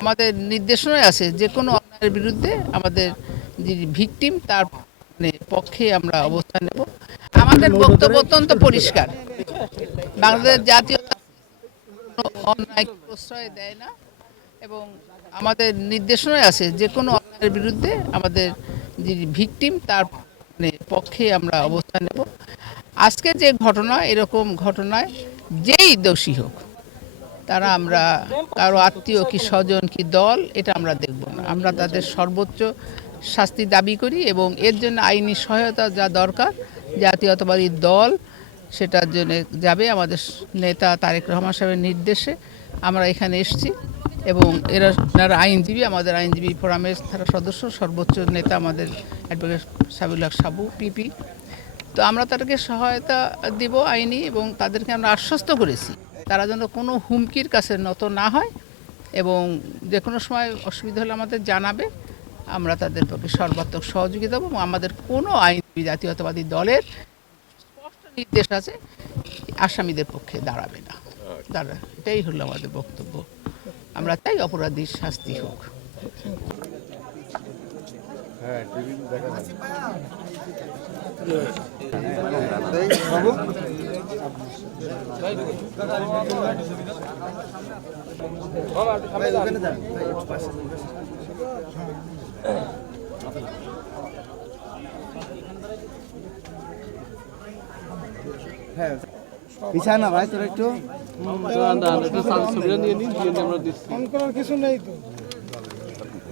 আমাদের নির্দেশনায় আছে যে কোনো অন্যায়ের বিরুদ্ধে আমাদের ভিকটিম, তার মানে পক্ষে আমরা অবস্থান নেব। আমাদের বক্তব্য অত্যন্ত পরিষ্কার। বাংলাদেশ জাতীয় অন্যায় প্রশ্রয় দেয় না এবং আমাদের নির্দেশনায় আছে যে কোনো অন্যায়ের বিরুদ্ধে আমাদের ভিকটিম, তার মানে পক্ষে আমরা অবস্থান নেব। আজকে যে ঘটনা, এরকম ঘটনায় যেই দোষী হোক তারা আমরা কারও আত্মীয় কি স্বজন কি দল, এটা আমরা দেখব না। আমরা তাদের সর্বোচ্চ শাস্তি দাবি করি এবং এর জন্য আইনি সহায়তা যা দরকার, জাতীয়তাবাদী দল, সেটার জন্য যাবে আমাদের নেতা তারেক রহমান সাহেবের নির্দেশে আমরা এখানে এসেছি এবং এরা এনারা আইনজীবী, আমাদের আইনজীবী ফোরামের তারা সদস্য, সর্বোচ্চ নেতা আমাদের অ্যাডভোকেট সাবিউল্লাহ সাবু, পিপি। তো আমরা তাদেরকে সহায়তা দিব আইনি এবং তাদেরকে আমরা আশ্বস্ত করেছি। তারা যেন কোনো হুমকির কাছে নত না হয় এবং যে কোনো সময় অসুবিধা হলে আমাদের জানাবে আমরা তাদের পক্ষে সর্বাত্মক সহযোগিতা দেবো আমাদের কোনো আইন জাতীয়তাবাদী দলের স্পষ্ট নির্দেশ আছে আসামিদের পক্ষে দাঁড়াবে না। দাঁড়া এটাই হলো আমাদের বক্তব্য। আমরা তাই অপরাধীর শাস্তি হোক। পিছায় না ভাই তোর একটু। ফোন কিছু নেই তো।